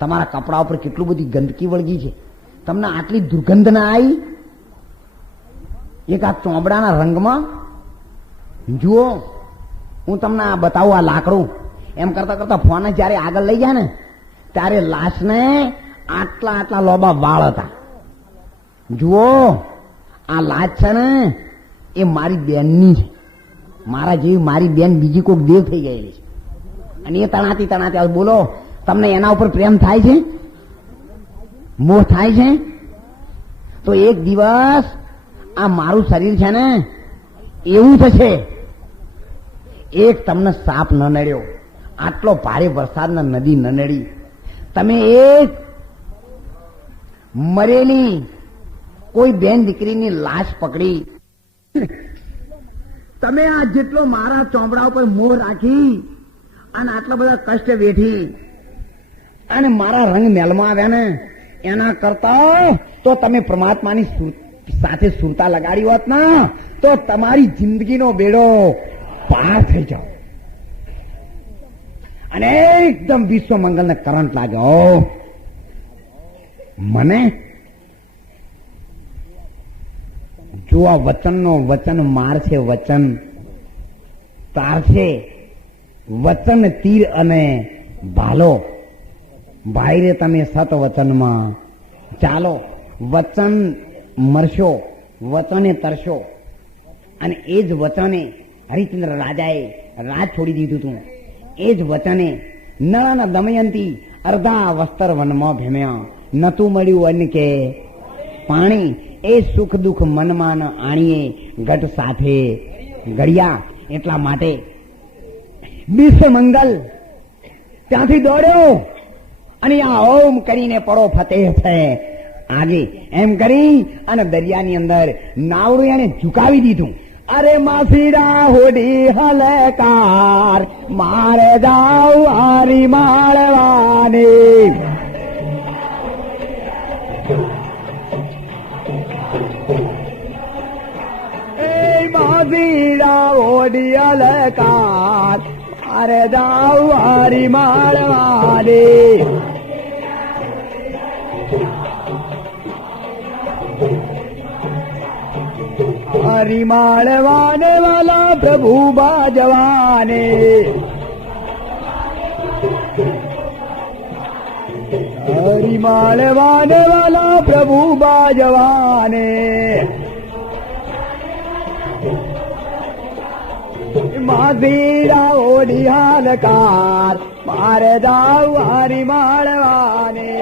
તમારા કપડા ઉપર કેટલું બધી ગંદકી વળગી છે, તમને આટલી દુર્ગંધ ના આવી? એક આ ચોમડાના રંગમાં જુઓ, હું તમને આ બતાવું આ લાકડું. એમ કરતા કરતા ફોન જયારે આગળ લઈ ગયા ને ત્યારે લાશને આટલા આટલા લોબા વાળ હતા. જુઓ આ લાશ છે ને એ મારી બેનની છે. મારા જેવી મારી બેન બીજી કોઈક દેવ થઈ ગયેલી છે અને એ તણાતી તણાતી. બોલો તમને એના ઉપર પ્રેમ થાય છે, મોહ થાય છે? તો એક દિવસ આ મારું શરીર છે ને એવું થશે. એક તમને સાપ ન નડ્યો, આટલો ભારે વરસાદના નદી ન નડી, તમે એક મરેલી કોઈ બેન દીકરીની લાશ પકડી, તમે આ જેટલો મારા ચોમડા ઉપર મોહ રાખી અને આટલા બધા કષ્ટ વેઠી અને મારા રંગ મેલમાં આવ્યા ને એના કરતા તો તમે પરમાત્માની સાથે સુરતા લગાડી હોત ને તો તમારી જિંદગીનો બેડો પાર થઈ જાઓ અને એકદમ વિશ્વ મંગલને કરંટ લાગ્યો. મને જો આ વચનનો વચન મારશે, વચન તારશે, વચન તીર અને ભાલો. ભાઈ રે તમે સત વચનમાં ચાલો, વચન મરશો, વચને તરશો. અને એ જ વચને હરિચંદ્ર રાજાએ રાજ છોડી દીધું હતું. એ જ વચને નળ દમયંતી અર્ધા વસ્ત્ર વનમાં ભેમ્યા, નતું મળ્યું અન્ન કે પાણી. એ સુખ દુઃખ મનમાં આણીએ ઘટ સાથે ઘડિયા. એટલા માટે વિશ્વ મંગલ ત્યાંથી દોડ્યો અને આ ઓમ કરીને પડો ફતેહ છે આગે એમ કરી અને દરિયાની અંદર નાવડું એને ઝુકાવી દીધું. અરે માસીડા હોડી હલકાર મારે જાવ હારી માળવાની. માસીડા હોડી હલકાર મારે જાવ હારી માળવાની. हरि माड़वाने वाला प्रभु बाजवाने, हरि माड़वाने वाला प्रभु बाजवाने. माधीरा ओढ़ी हालकार मारे जाऊ हरि माड़वाने.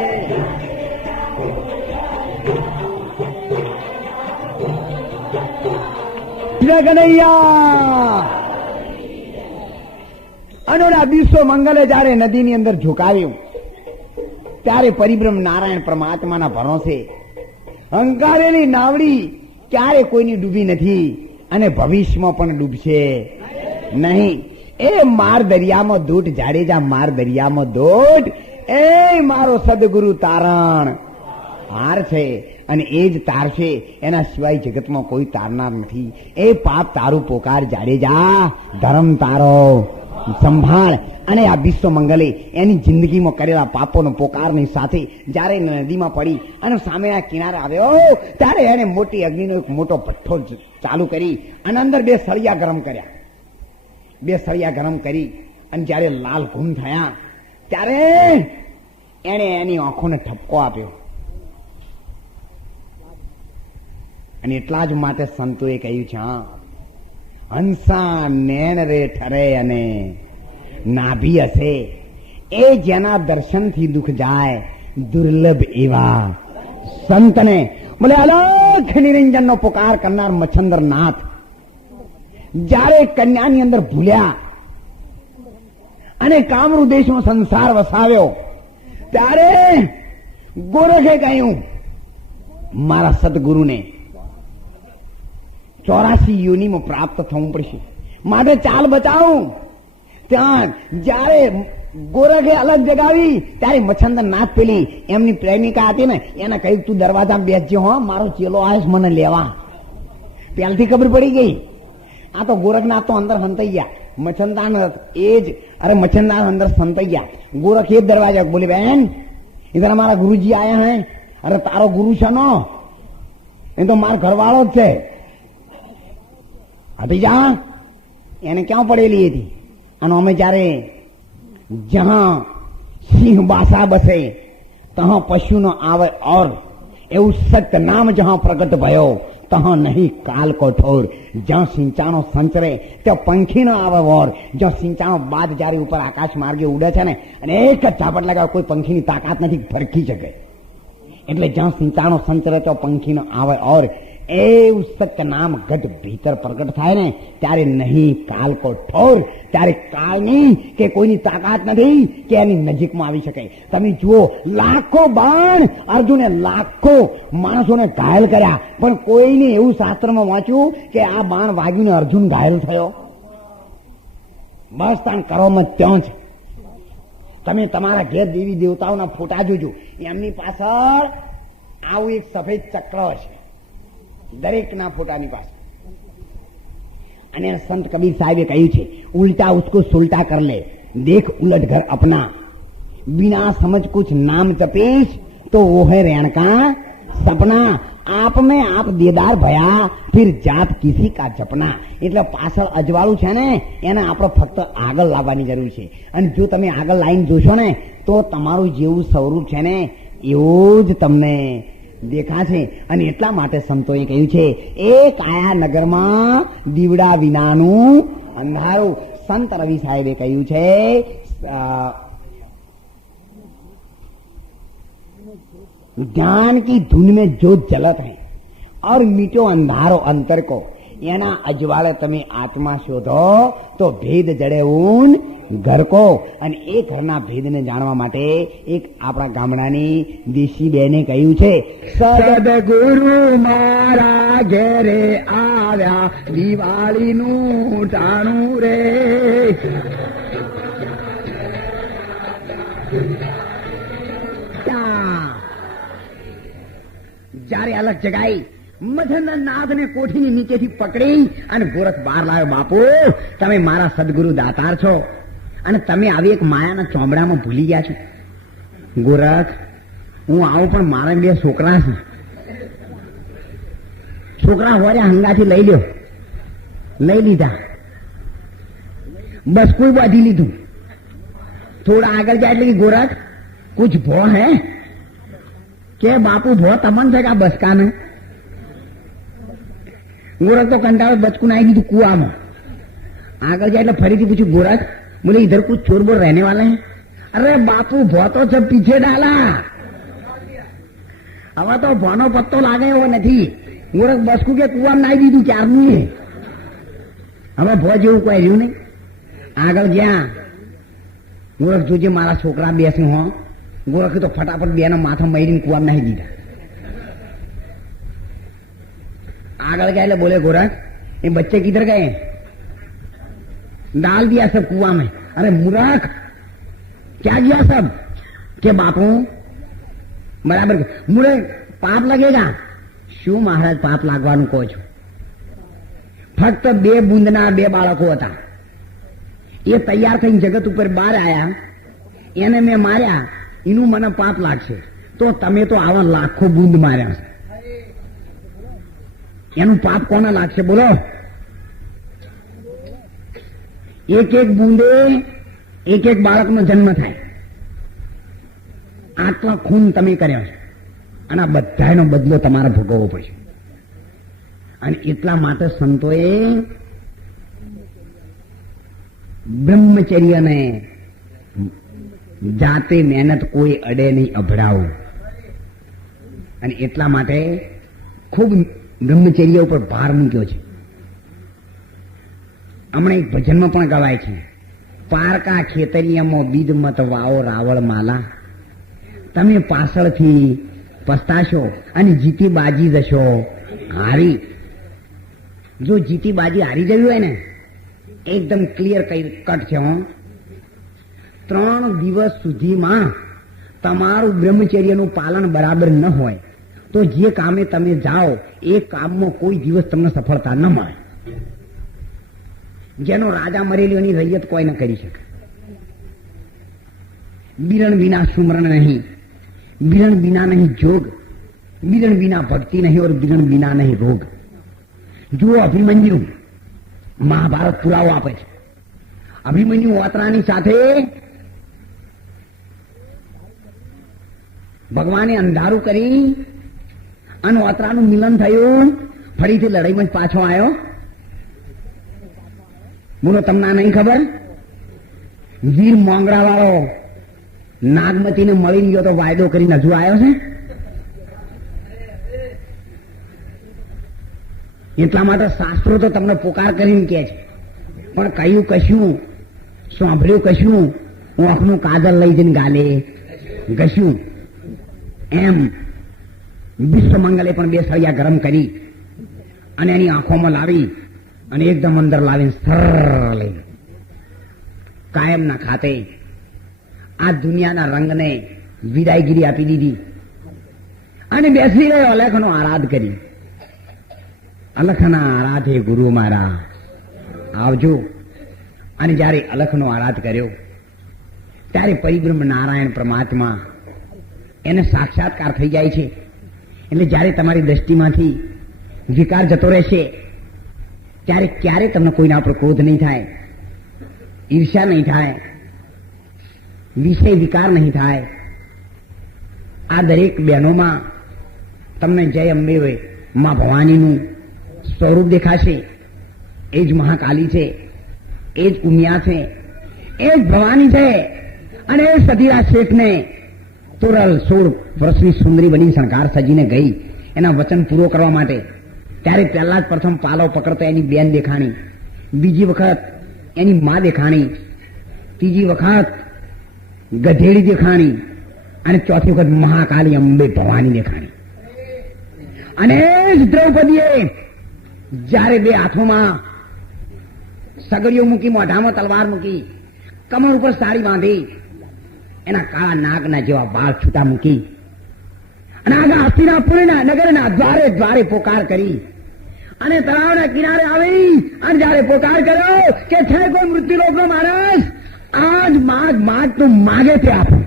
અનોડા વિશ્વ મંગલે જયારે નદીની અંદર ઝુકાવ્યું ત્યારે પરિબ્રહ્મ નારાયણ પરમાત્માના ભરોસે હંકારેલી નાવડી ક્યારે કોઈની ડૂબી નથી અને ભવિષ્યમાં પણ ડૂબશે નહીં. એ માર દરિયામાં દૂટ જાડેજા, માર દરિયામાં દૂટ. એ મારો સદગુરુ તારણ હાર છે અને એ જ તારશે, એના સિવાય જગતમાં કોઈ તારનાર નથી. એ પાપ તારું પોકાર જાડેજા, ધર્મ તારો સંભાળ. અને આ વિશ્વ મંગલે એની જિંદગીમાં કરેલા પાપોનો પોકારની સાથે જયારે નદીમાં પડી અને સામેના કિનારે આવ્યો ત્યારે એને મોટી અગ્નિનો એક મોટો ભઠ્ઠો ચાલુ કરી અને અંદર બે સળિયા ગરમ કર્યા. બે સળિયા ગરમ કરી અને જયારે લાલ ઘૂમ થયા ત્યારે એને એની આંખોને ઠપકો આપ્યો. અને એટલા જ માટે સંતોએ કહ્યું છે, હંસા નેણ રે ઠરે અને નાભી હશે, એ જેના દર્શનથી દુઃખ જાય દુર્લભ એવા સંતને. બોલે અલખ નિરંજનનો પુકાર કરનાર મચ્છંદર નાથ જયારે કન્યાની અંદર ભૂલ્યા અને કામરૂ દેશમાં સંસાર વસાવ્યો ત્યારે ગોરખે કહ્યું મારા સદગુરુને 84 યોનિમાં પ્રાપ્ત થવું પડશે, માટે ચાલ બચાવું. ત્યાં જયારે ગોરખે અલગ જગાવી ત્યારે મચ્છંદર નાથ પેલી એમની પ્રેમિકા હતી ને એને કહ્યું તું દરવાજામાં બેસજો, હો મારો ચેલો આવ્યો મને લેવા. પહેલથી ખબર પડી ગઈ. આ તો ગોરખનાથ તો અંદર સંતાઈ ગયા, મચ્છંદાન એ જ અરે મચ્છંદાન અંદર સંતાઈ ગયા. ગોરખ એ જ દરવાજા બોલી બેન इधर हमारा गुरुजी आया है। अरे तारो गुरु છે નો, એ તો મારો ઘરવાળો જ છે. ભતીજા એને ક્યાં પડેલી હતી? અને અમે જયારે જહાં સિંહ બાસા બસે તહાં પશુ નો આવે ઓર એવું સત્ય નામ જહાં પ્રગટ ભયો તહાં નહીં કાલ કઠોર. જ્યાં સિંચાણો સંચરે ત્યાં પંખી નો આવે વોર. જ્યાં સિંચાણો બાદ જયારે ઉપર આકાશ માર્ગે ઉડે છે ને અને એક જ ઝાપટ લગાવે કોઈ પંખીની તાકાત નથી ફરકી શકે. એટલે જ્યાં સિંચાણો સંચરે ત્યાં પંખી નો આવે ઓર એવું સત્ય નામ ગઢ ભીતર પ્રગટ થાય ને ત્યારે નહીં કાલ કો ઠોર. ત્યારે કાળની કે કોઈની તાકાત નથી કે એની નજીકમાં આવી શકે. તમે જુઓ, લાખો બાણ અર્જુને લાખો માણસોને ઘાયલ કર્યા, પણ કોઈને એવું શાસ્ત્રમાં વાંચ્યું કે આ બાણ વાગ્યું ને અર્જુન ઘાયલ થયો? બસ તાણ કરવામાં ત્યાં છે. તમે તમારા ઘેર દેવી દેવતાઓના ફોટા જોજો, એમની પાછળ આવું એક સફેદ ચક્ર છે દરેકના ફોટાની પાસે. અને સંત કબીર સાહેબે કહ્યું છે, ઉલ્ટા ઉસકો સુલટા કર લે, દેખ ઉલટ ઘર अपना, बिना समझ कुछ नाम जपेश तो वो है रेण का सपना. आप में आप देदार भया फिर जात किसी का जपना. એટલે પાછળ અજવાળું છે ને એને આપણે ફક્ત આગળ લાવવાની જરૂર છે. અને જો તમે આગળ લાઈન જોશો ને તો તમારું જેવું સ્વરૂપ છે ને એવું જ તમને દેખાશે. અને એટલા માટે સંતોએ કહ્યું છે, એ કાયા નગરમાં દીવડા વિનાનું અંધારું. સંત રવિ સાહેબે કહ્યું છે, ज्ञान की धुन में ज्योत जलत है और मीठो अंधारो अंतर को. એના અજવાળે તમે આત્મા શોધો તો ભેદ જડે ઊન ઘર કો. અને એ ઘરના ભેદને જાણવા માટે એક આપણા ગામડાની દેશી બેને કહ્યું છે, સદગુરુ મારા ઘેરે આવ્યા દિવાળીનું ટાણું રે. જયારે અલગ જગાઈ મધનના નાદને કોઠીની નીચેથી પકડી અને ગોરખ બહાર લાવ્યો. બાપુ, તમે મારા સદગુરુ દાતાર છો અને તમે આવી એક માયાના ચોમડામાં ભૂલી ગયા છો. ગોરખ, હું આવું પણ મારા બે છોકરા છે. છોકરા હોય હંગાથી લઈ લ્યો. લઈ લીધા, બસ કોઈ બાંધી લીધું. થોડા આગળ જાય એટલે ગોરખ કુછ ભો હે કે બાપુ ભો તમન છે કે આ બસકાને? ગોરખ તો કંટાળો બચકું નાખી દીધું કુવામાં. આગળ જાય એટલે ફરીથી પૂછ્યું, ગોરખ બોલે ઇધર કુછ ચોર બોર રહેને વાલા હે? અરે બાપુ ભો તો છે પીછે ડાલા. હવે તો ભોનો પત્તો લાગે એવો નથી. ગોરખ બસકું કે કુવામાં નાખી દીધું ક્યારનું. હવે ભો જેવું કોઈ રહ્યું નહીં. આગળ ગયા, ગોરખ જોજે મારા છોકરા બેસું હો. ગોરખે તો ફટાફટ બેના માથા મરીને કુવામાં નાખી દીધા. આગળ गया એટલે बोले गोरख ये बच्चे किधर गए? डाल दिया सब कुआं में. अरे मूर्ख, क्या किया सब? के बापू बराबर मुरे पाप लगेगा. શું મહારાજ પાપ લાગવાનું કહો છો? ફક્ત 2 બૂંદના 2 બાળકો હતા. એ તૈયાર થઈને જગત ઉપર બહાર આયા, એને મેં માર્યા, એનું મને પાપ લાગશે. તો તમે તો આવા લાખો બૂંદ માર્યા છે, એનું પાપ કોને લાગશે બોલો? એક એક બૂંદે એક એક બાળકનો જન્મ થાય. આટલો ખૂન તમે કર્યો છે અને આ બધાનો બદલો તમારે ભોગવવો પડશે. અને એટલા માટે સંતોએ બ્રહ્મચર્યને જાતે મહેનત કોઈ અડે નહીં અભડાવું. અને એટલા માટે ખૂબ બ્રહ્મચર્ય ઉપર ભાર મૂક્યો છે. હમણાં એક ભજનમાં પણ ગવાય છે, પારકા ખેતરિયામાં બીજ મત વાવો રાવળ માલા. તમે પાછળથી પસ્તાશો અને જીતી બાજી જશો હારી. જો જીતી બાજી હારી જવી હોય ને, એકદમ ક્લિયર કટ છે. 3 દિવસ સુધીમાં તમારું બ્રહ્મચર્યનું પાલન બરાબર ન હોય તો જે કામે તમે જાઓ એ કામમાં કોઈ દિવસ તમને સફળતા ન મળે. જેનો રાજા મરેલીઓની રૈયત કોઈ ન કરી શકે. બિરણ વિના સુમરણ નહીં, विरण बिना नहीं जोग, विरण बिना भक्ति नहीं और विरण बिना नहीं रोग. જુઓ અભિમન્યુ મહાભારત પુરાવો આપે છે. અભિમન્યુ ઓતરાની સાથે ભગવાને અંધારું કરી અને ઓતરાનું મિલન થયું, ફરીથી લડાઈમાં પાછો આવ્યો. બોલો, તમને નહીં ખબર? વીર મોંગરા વાળો નાગમતીને મળી ગયો તો વાયદો કરીને હજુ આવ્યો છે. એટલા માટે શાસ્ત્રો તો તમને પોકાર કરીને કહે છે, પણ કહ્યું કશું, સાંભળ્યું કશું, આંખનું કાજલ લઈ જઈને ગાલે ઘસ્યું. એમ વિશ્વમંગલે પણ 2 સળિયા ગરમ કરી અને એની આંખોમાં લાવી અને એકદમ અંદર લાવીને સરળ લઈ કાયમના ખાતે આ દુનિયાના રંગને વિદાયગીરી આપી દીધી અને બેસી રહ્યો. અલખનો આરાધ કરી. અલખના આરાધે ગુરુ મારા આવજો. અને જયારે અલખનો આરાધ કર્યો ત્યારે પરિબ્રહ્મ નારાયણ પરમાત્મા એને સાક્ષાત્કાર થઈ જાય છે. એટલે જયારે તમારી દ્રષ્ટિમાંથી વિકાર જતો રહેશે ત્યારે ક્યારે તમને કોઈના પર ક્રોધ નહીં થાય, ઈર્ષ્યા નહીં થાય, વિષય વિકાર નહીં થાય. આ દરેક બહેનોમાં તમને જય અંબે માં ભવાનીનું સ્વરૂપ દેખાશે. એ જ મહાકાલી છે, એ જ ઉમિયા છે, એ જ ભવાની છે. અને એ સધીરા શેઠને તોરલ 16 વર્ષની સુંદરી બની શણગાર સજીને ગઈ એના વચન પૂરો કરવા માટે. ત્યારે પહેલા જ પ્રથમ પાલો પકડતો એની બેન દેખાણી, બીજી વખત એની માં દેખાણી, ત્રીજી વખત ગધેડી દેખાણી અને ચોથી વખત મહાકાલી અંબે ભવાની દેખાણી. અને જ દ્રૌપદીએ જ્યારે 2 હાથોમાં સગડીઓ મૂકી, મોઢામાં તલવાર મૂકી, કમર ઉપર સાડી બાંધી, એના કાળા નાગના જેવા વાળ છૂટા મૂકી અને આગળ હસ્તિનાપુરના નગરના દ્વારે દ્વારે પોકાર કરી અને તળાવના કિનારે આવી અને જયારે પોકાર કર્યો કે છે કોઈ મૃત્યુલોકનો માણસ, આજ માગ તું માગે તે આપો.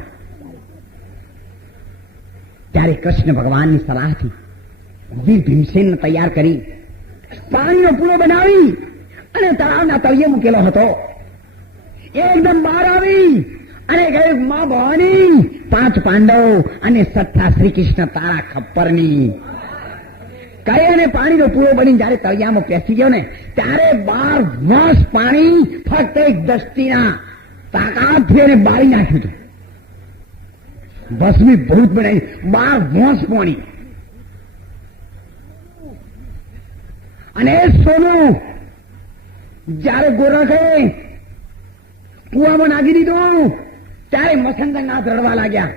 ત્યારે કૃષ્ણ ભગવાનની સલાહથી વીર ભીમસેનને તૈયાર કરી પાણીનો પૂરો બનાવી અને તળાવના તળિયે મૂકેલો હતો. એકદમ બહાર આવી અને કહ્યું, મા ભવાની, 5 પાંડવ અને 6 શ્રી કૃષ્ણ તારા ખપ્પરની કહી અને પાણીનો પૂરો બની જયારે તળિયામાં પેસી ગયો ને ત્યારે 12 વર્ષ પાણી ફક્ત એક દ્રષ્ટિના તાકાતથી એને બાળી નાખ્યું હતું. ભસ્મી ભૂત બનાવી 12 વર્ષ પાણી. અને સોનું જયારે ગોરખે કુવામાં નાખી દીધું ત્યારે મસંદરનાથ રડવા લાગ્યા.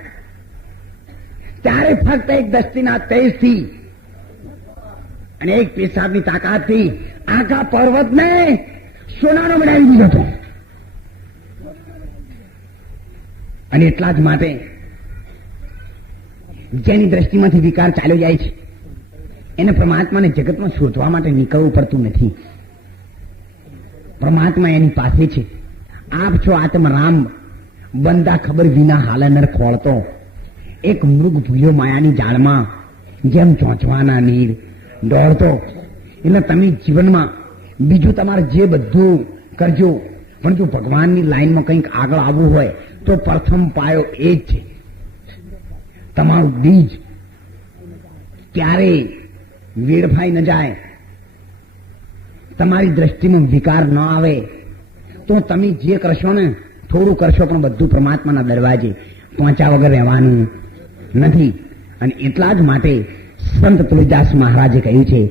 ત્યારે ફક્ત એક દ્રષ્ટિના તેજથી અને એક પેશાબની તાકાતથી આખા પર્વતને સોનાનો બનાવી દીધો હતો. અને એટલા જ માટે જેની દ્રષ્ટિમાંથી વિકાર ચાલ્યો જાય છે એને પરમાત્માને જગતમાં શોધવા માટે નીકળવું પડતું નથી. પરમાત્મા એની પાસે છે. આપ છો આત્મ રામ, બંદા ખબર વિના હાલનર ખોળતો, એક મૃગ ભૂલ્યો માયાની જાળમાં જેમ ચોંચવાના નીર દોડતો. એટલે તમે જીવનમાં બીજું તમારે જે બધું કરજો, પણ જો ભગવાનની લાઈનમાં કંઈક આગળ આવવું હોય તો પ્રથમ પાયો એ જ છે. તમારું બીજ ક્યારે વેડફાઈ ન જાય, તમારી દ્રષ્ટિમાં વિકાર ન આવે તો તમે જે કરશો ને થોડું કરશો પણ બધું પરમાત્માના દરવાજે પહોંચ્યા વગર રહેવાનું નથી. અને એટલા જ માટે સંત તુલસીદાસ મહારાજે કહ્યું છે,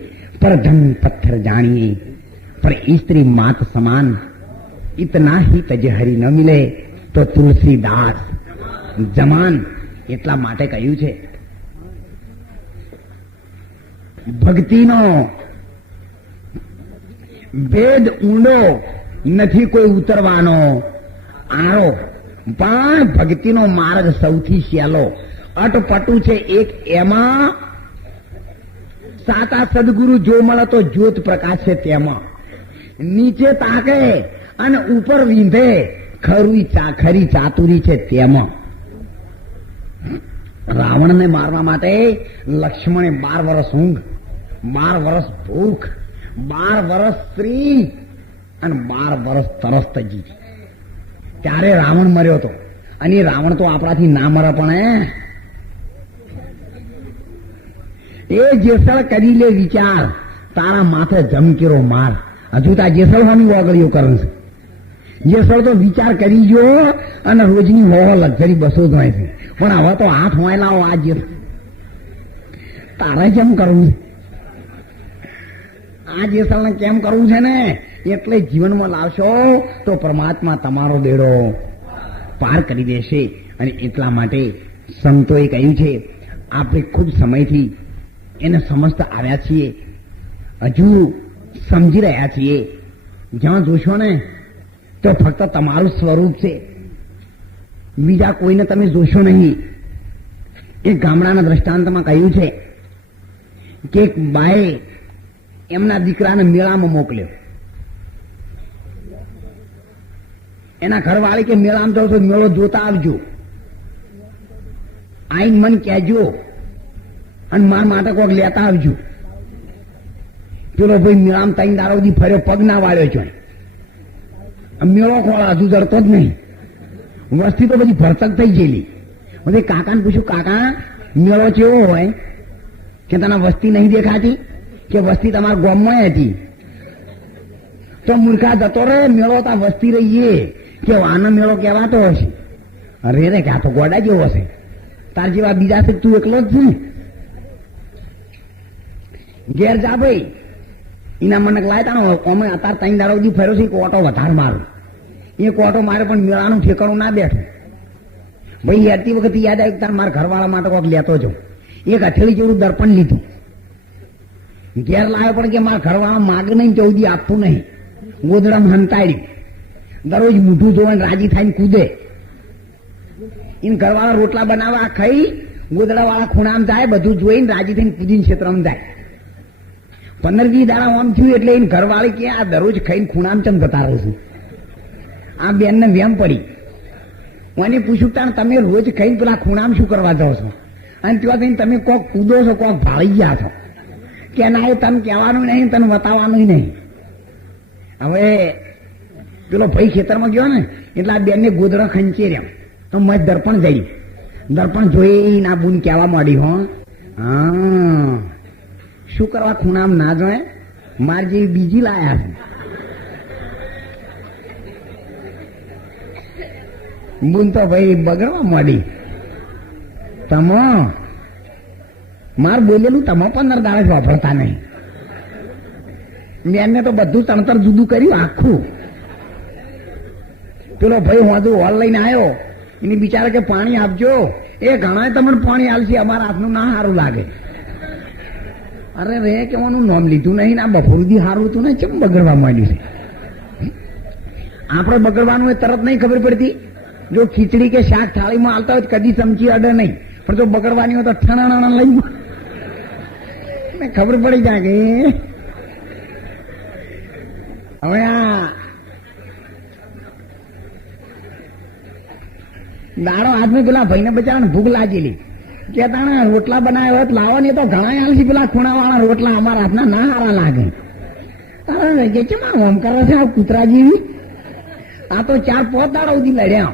પર ધન પથ્થર જાણીએ પર સ્ત્રી માત સમાન, ઇતના હી તજ હરી ન મિલે તો તુલસીદાસ જમાન. એટલા માટે કહ્યું છે ભક્તિનો ભેદ ઊંડો નથી કોઈ ઉતરવાનો આરો, પણ ભક્તિનો માર્ગ સૌથી સહેલો અટપટું છે. એક એમાં સાતા સદગુરુ જો મળે તો જ્યોત પ્રકાશ છે તેમાં, નીચે તાકે અને ઉપર વીંધે ખરી ચાતુરી છે તેમાં. રાવણને મારવા માટે લક્ષ્મણે 12 વર્ષ ઊંઘ, 12 વર્ષ ભૂખ, 12 વર્ષ સ્ત્રી અને 12 વર્ષ તરસ તજી, ત્યારે રાવણ મર્યો હતો. અને રાવણ તો આપણાથી ના મરે, પણ એ જેસળ કરી લે વિચાર, તારા માથે જમકેરો માર. હજુ તો આ જેસળ હોની ઓગળીઓ કરે છે. જેસળ તો વિચાર કરી જો અને રોજની લક્ઝરી બસો જ હોય છે, પણ હવે તો હાથ હોયલાઓ આ જે તારે કેમ કરવું છે? આ જેસળને કેમ કરવું છે ને, એટલે જીવનમાં લાવશો તો પરમાત્મા તમારો બેડો પાર કરી દેશે. અને એટલા માટે સંતોએ કહ્યું છે, આપણે ખૂબ સમયથી એને સમજતા આવ્યા છીએ, હજુ સમજી રહ્યા છીએ. જ્યાં જોશો ને તો ફક્ત તમારું સ્વરૂપ છે, બીજા કોઈને તમે જોશો નહીં. એક ગામડાના દ્રષ્ટાંતમાં કહ્યું છે કે એક બાએ એમના દીકરાને મેળામાં મોકલ્યો. એના ઘરવાળી કે મેળામાં જાવ તો મેળો જોતા આવજો, આઈને મન કહેજો અને મારા માટે કોઈક લેતા આવજો. પેલો ભાઈ મેળામાં 3 દાડા સુધી ફર્યો, પગ ના વાળ્યો છે. મેળો ખોળા હજુ જડતો જ નહીં. વસ્તી તો બધી ભરતક થઈ ગયેલી. પછી કાકાને પૂછ્યું, કાકા મેળો કેવો હોય? કે તને વસ્તી નહીં દેખાતી? કે વસ્તી તમારા ગામમાં હતી. તો મૂર્ખા જતો રે, મેળો તા વસ્તી રહીએ કે આનો મેળો કહેવાતો હશે. અરે રે, કે આ તો ગોડા જેવો હશે. તાર જેવા બીજા છે, તું એકલો જ છે ને. ઘેર જા ભાઈ, એના મને લાયતા ને અમે અત્યારે 3 દાડા સુધી ફર્યો છે, એક ઓટો વધારે મારું. એક ઓટો મારે પણ મેળાનું ઠેકાણું ના બેઠું. ભાઈ હેરતી વખતે યાદ આવ્યું, તાર મારા ઘરવાળા માટે કોઈક લેતો જાઉં. એક હથેળી જેવું દર્પણ લીધું, ઘેર લાવ્યો, પણ કે મારા ઘરવાળા માગે નહીં, 14 આપવું નહીં. ગોદડામાં હંતાડ્યું, દરરોજ મૂઠું જોવે રાજી થઈને કૂદે. એને ઘરવાળા રોટલા બનાવવા ખાઈ ગોદડા વાળા ખૂણામાં જાય, બધું જોઈને રાજી થઈને કૂદીને ક્ષેત્રમાં જાય. 15-20 દાડા આમ થયું એટલે એને ઘરવાળી કે આ દરરોજ ખાઈને ખૂણામાં ચમ જતા રહો છું. આ બેનને વેમ પડી. મને પૂછ્યું, તાણ તમે રોજ ખાઈને પેલા ખૂણામાં શું કરવા જાઓ છો? અને ત્યાં થઈને તમે કોક કૂદો છો, કોક ભાળી ગયા છો. કે ના, એ તને કહેવાનું નહીં, તને બતાવવાનું નહીં. હવે પેલો ભાઈ ખેતરમાં ગયો ને એટલે આ બેનને ગોદડા ખંચી રહ્યા, તો મત દર્પણ જઈ. દર્પણ જોઈ ના બૂન કહેવા માંડી, હો હા શું કરવા ખૂણામાં ના જોયે, માર જેવી બીજી લાયા છે. બૂન તો ભાઈ બગડવા માંડી. તમો માર બોલેલું તમે 15 દાડે વાપરતા નહીં. મેં તો બધું તણતર જુદું કર્યું આખું. પેલો ભાઈ હું હોલ લઈને આવ્યો, એની બિચારા કે પાણી આપજો. એ ઘણા તમને પાણી આલશે, અમારા હાથનું ના સારું લાગે. અરે રે, કેવાનું નામ લીધું નહીં, આ બપોરથી સારું હતું ને, ચમ બગડવા માંડ્યું છે. આપણે બગડવાનું એ તરત નહીં ખબર પડતી. જો ખીચડી કે શાક થાળીમાં આવતા હોય કદી ચમચી અડે નહીં, પણ જો બગડવાની હોય તો ઠણાણા લઈ ખબર પડી જાય કે હવે આ દાડો હાથમાં પેલા ભાઈને બચારાને ભૂખ લાગેલી, કે તાણે રોટલા બનાવ્યા હોત લાવો ને, તો ઘણા આલસી પેલા ખૂણા વાળા રોટલા અમારા હાથના ના હારા લાગે. તારે કેમ આમ કરે છે આ કૂતરા જેવી? આ તો 4-5 દાડા સુધી લડ્યા.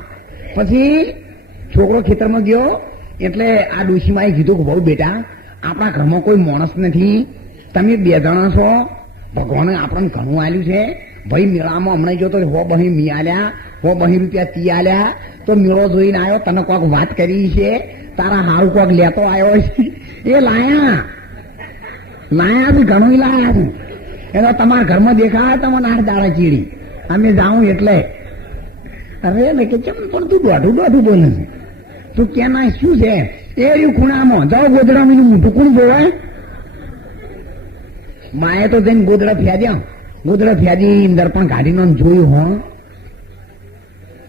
પછી છોકરો ખેતરમાં ગયો એટલે આ ડોશીમાએ કીધું કે બહુ બેટા, આપણા ઘરમાં કોઈ માણસ નથી, તમે 2 જણા છો, ભગવાને આપણને ઘણું આલ્યું છે. ભાઈ મેળામાં હમણાં જો તો 100 મી આલ્યા, 100 રૂપિયા તી આલ્યા, તો મેળો જોઈને આવ્યો, તને કોઈક વાત કરી છે, તારા હારું કોઈક લેતો આવ્યો છે. એ લાયા બી ઘણું લાયા છું. એનો તમારા ઘરમાં દેખાય તો મને 8 દાડા ચીડી અમે જાઉં એટલે. અરે ને કે ચમ પણ તું દોઢું બોલે છે, તું કેના શું છે? એ રહ્યું ખૂણામાં, જાઓ ગોદડામાં મોઢું કોણ જોવાય? માએ તો જઈને ગોદડા ફ્યાદી દર્પણ કાઢીને જોયું. હો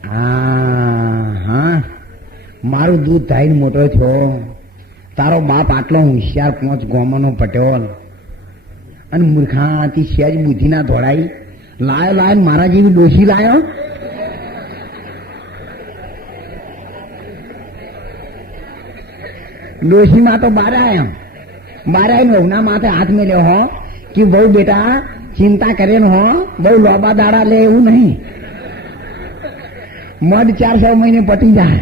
હા, મારું દૂધ થાઈને મોટો થયો, તારો બાપ આટલો હોશિયાર 5 ગામનો પટેલ, અને મૂર્ખાથી સહેજ બુદ્ધિ ના ધોડાઈ, લાયો મારા જેવી ડોશી લાયો. ડોશી માં તો બાર આવીને વહુના માથે હાથ મેલ્યો હો કે બહુ બેટા ચિંતા કરે હો, બહુ લોબા દાડા લે એવું નહીં, મઢ 4-6 મહિને પટી જાય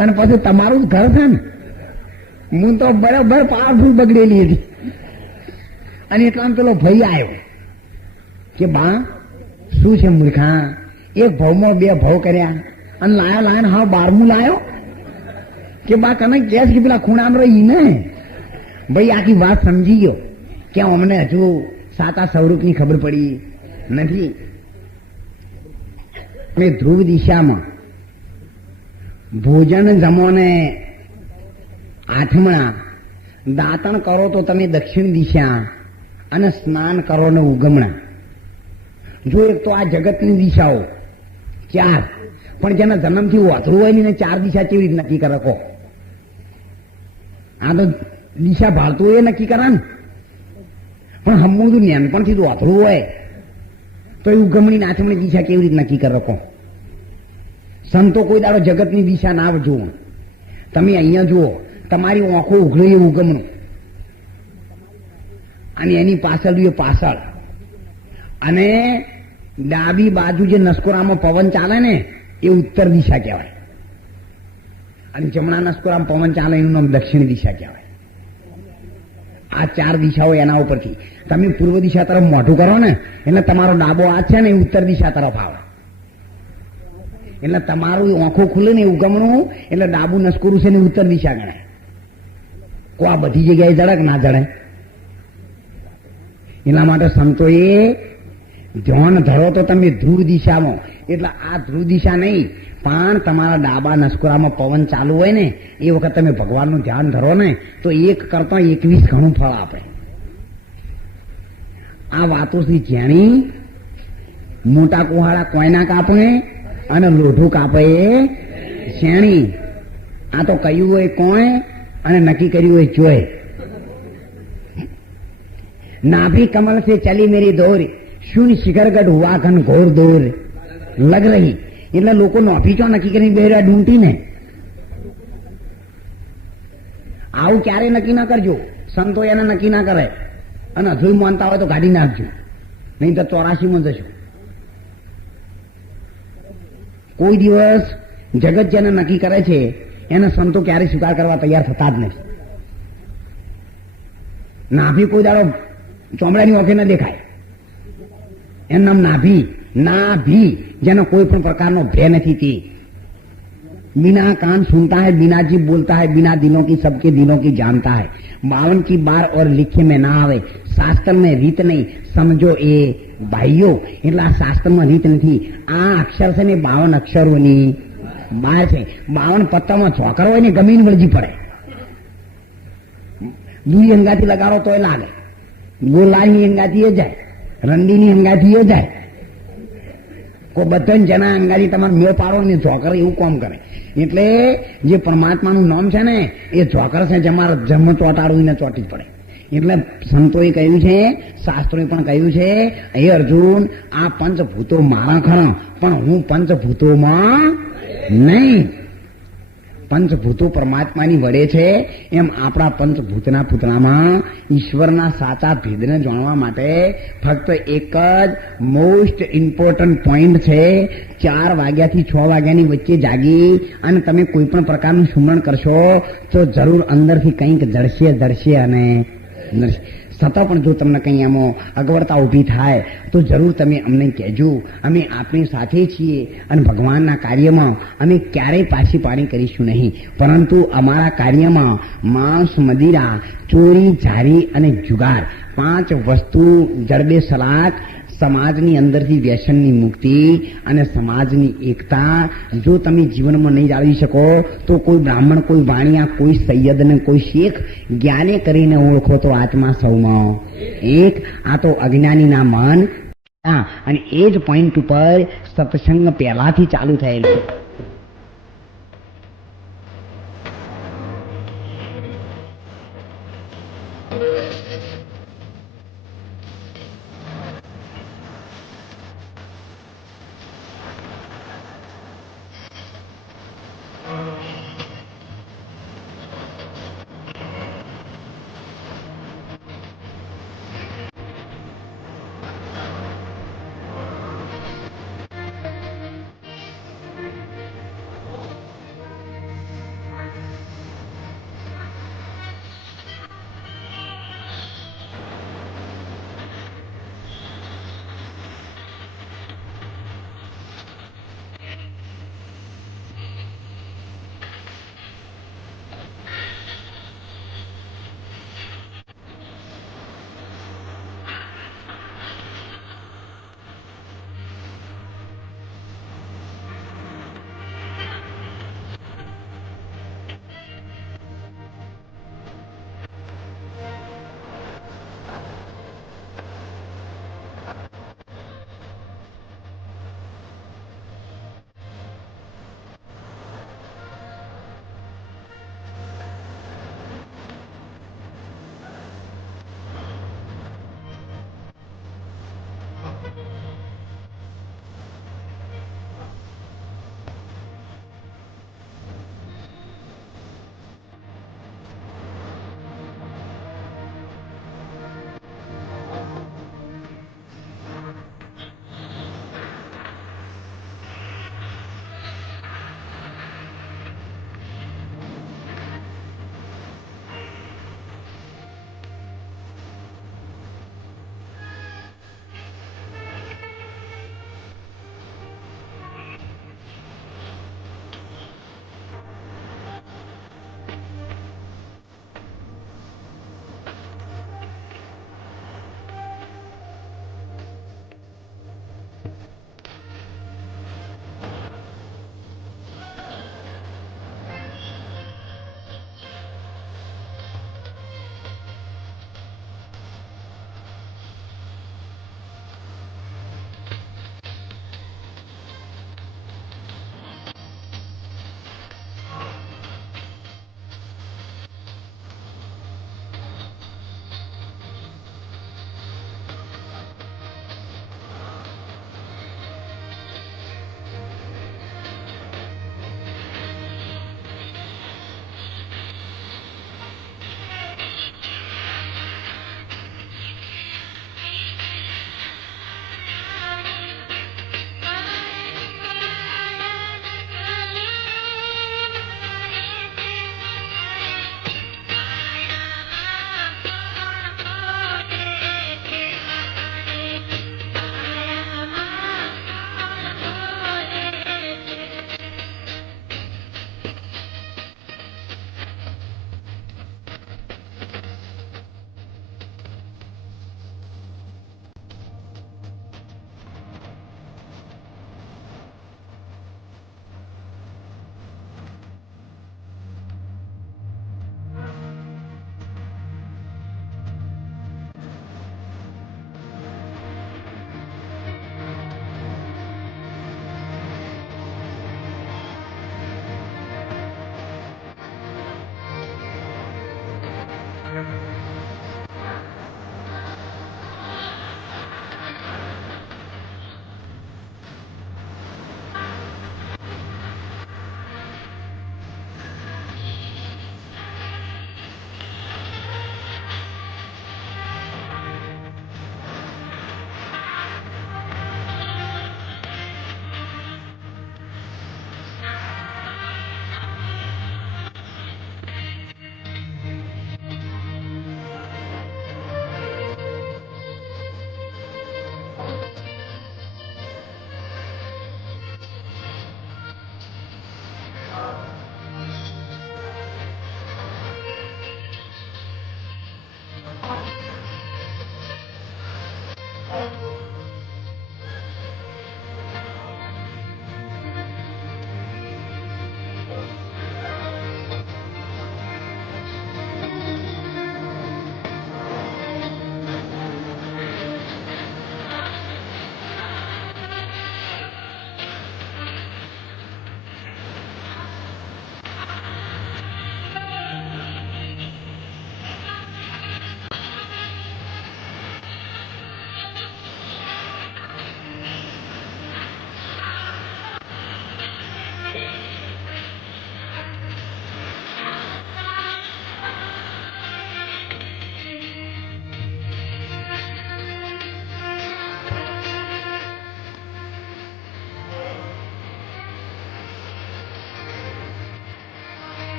અને પછી તમારું જ ઘર છે ને. હું તો બરાબર પાવરફુલ બગડેલી હતી. અને એટલા પેલો ભાઈ આવ્યો કે બા શું છે મૂર્ખા, એક ભાવમાં 2 ભાવ કર્યા અને લાયો હા 12મું લાયો કે બા કને કેસ કે પેલા ખૂણામાં રહી ને. ભાઈ આખી વાત સમજી ગયો કે અમને હજુ સાતા સ્વરૂપની ખબર પડી નથી. અને ધ્રુવ દિશામાં ભોજન જમો ને આઠમણા, દાંતણ કરો તો તમે દક્ષિણ દિશા અને સ્નાન કરો ને ઉગમણા. જો એક તો આ જગતની દિશાઓ 4, પણ જેના જન્મથી વાથરું હોય ને 4 દિશા કેવી રીતે નક્કી કરે કહો? આ તો દિશા ભાળતું હોય નક્કી કરે ને, પણ હમું નાનપણથી તો વાથરું હોય તો એ ઉગમણી નાચમણી દિશા કેવી રીતે નક્કી કરે કહો? સંતો કોઈ દાડો જગતની દિશા ના જુઓ. તમે અહીંયા જુઓ, તમારી આંખો ઉઘડી એ ઉગમણું અને એની પાછળ અને ડાબી બાજુ જે નસકોરામાં પવન ચાલે ને એ ઉત્તર દિશા કહેવાય, અને જમણા નસકોરામાં પવન ચાલે એનું નામ દક્ષિણ દિશા કહેવાય. આ 4 દિશાઓ એના ઉપરથી તમે પૂર્વ દિશા તરફ મોઢું કરો ને એટલે તમારો ડાબો હાથ છે ને એ ઉત્તર દિશા તરફ આવે, એટલે તમારું આંખો ખુલે ને ઉગમણું એટલે ડાબુ નસકોરું છે ને ઉત્તર દિશા ગણાય. કો આ બધી જગ્યાએ જડે કે ના જડે? એના માટે સંતોએ ધ્યાન ધરો તો તમે ધ્રુવ દિશામાં, એટલે આ ધ્રુવ દિશા નહીં પણ તમારા ડાબા નસકોરામાં પવન ચાલુ હોય ને એ વખત તમે ભગવાનનું ધ્યાન ધરો ને તો 1 કરતા 21 ઘણું ફળ આપે. આ વાતો થી જાણી મોટા કુહાડા કોઈના કાપે અને લોઢું કાપે શેણી. આ તો કહ્યું હોય કોણ અને નક્કી કર્યું હોય ચોય. नाभि कमल से चली मेरी दौर, शून्य शिखरगढ़ हुआ घन घोर दौर લગ રહી. એટલે લોકો નોફી ચો નક્કી કરીને બેરા ઢૂંઢી ને. આવું ક્યારે નક્કી ના કરજો, સંતો એને નક્કી ના કરે. અને હજુ માનતા હોય તો કાઢી નાખજો, નહીં તો 84 માં જશું. કોઈ દિવસ જગત જેને નક્કી કરે છે એને સંતો ક્યારે સ્વીકાર કરવા તૈયાર થતા જ નથી. નાભી કોઈ દાડો ચોમડાની ઓખે ન દેખાય, એનું નામ નાભી. नाभि જેનો કોઈ પણ પ્રકારનો ભય નથી. તે बिना कान सुनता है, बिना जीभ बोलता है, बिना दिलों की सबके दिलों की जानता है. 52 की बार और लिखे में ना આવે, શાસ્ત્ર में રીત નહીં સમજો એ ભાઈઓ. એટલે આ શાસ્ત્રમાં રીત નથી. આ અક્ષર છે ને 52 અક્ષરોની બાર છે. 52 પત્તામાં ચોકર હોય ને ગમીને વળજી પડે. દૂરી હંગાથી લગાડો તોય લાગે, ગોલાની હંગાથી એ જાય, રંડીની હંગાથી એ જાય. કોઈ બધા જેના અંગાથી તમારે મેળ પાડો ને જોકર એવું કામ કરે. એટલે જે પરમાત્માનું નામ છે ને એ જોકર છે, જેમાં જન્મ ચોટાડવું ને ચોટી જ પડે. એટલે સંતોએ કહ્યું છે, શાસ્ત્રોએ પણ કહ્યું છે, હે અર્જુન આ પંચભૂતો મારા ખરા પણ હું પંચભૂતોમાં નહીં. પંચભૂતો પરમાત્માની વડે છે એમ આપણા પંચભૂતના પૂતળામાં ઈશ્વરના સાચા ભેદને જાણવા માટે ફક્ત એક જ મોસ્ટ ઇમ્પોર્ટન્ટ પોઈન્ટ છે. 4 વાગ્યાથી 6 વાગ્યાની વચ્ચે જાગી અને તમે કોઈ પણ પ્રકારનું સુમરણ કરશો તો જરૂર અંદરથી કંઈક જડશે અને છતાં પણ જો તમને કંઈ એમાં અગવડતા ઊભી થાય તો જરૂર તમે અમને કહેજો. અમે આપણી સાથે છીએ અને ભગવાનના કાર્યમાં અમે ક્યારેય પાછી પાણી કરીશું નહીં. પરંતુ અમારા કાર્યમાં માંસ, મદિરા, ચોરી, જારી અને જુગાર 5 વસ્તુ જડબે સલાક, સમાજની અંદરથી વ્યસનની મુક્તિ અને સમાજની એકતા જો તમે જીવનમાં નહીં જાળવી શકો તો કોઈ બ્રાહ્મણ, કોઈ વાણિયા, કોઈ સૈયદ ને કોઈ શેખ જ્ઞાને કરીને ઓળખો તો આત્મા સૌમાં એક. આ તો અજ્ઞાનીના મન. અને એ જ પોઈન્ટ ઉપર સત્સંગ પહેલાથી ચાલુ થયેલું.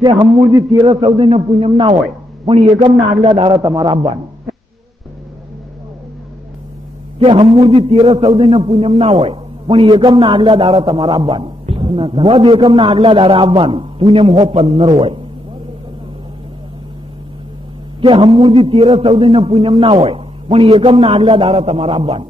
કે હમુરજી 13 14 પૂનમ ના હોય પણ એકમ ના આગલા દાડા તમારે આવવાનું. કે હમુરજી 13 14 પૂનમ ના હોય પણ એકમ ના આગલા દાડા તમારે આવવાનું. વધ એકમ ના આગલા દાડા આવવાનું. પૂનમ હો 15 હોય કે હમુરજી 13 14 પૂનમ ના હોય પણ એકમ ના આગલા દાડા તમારે આવવાનું.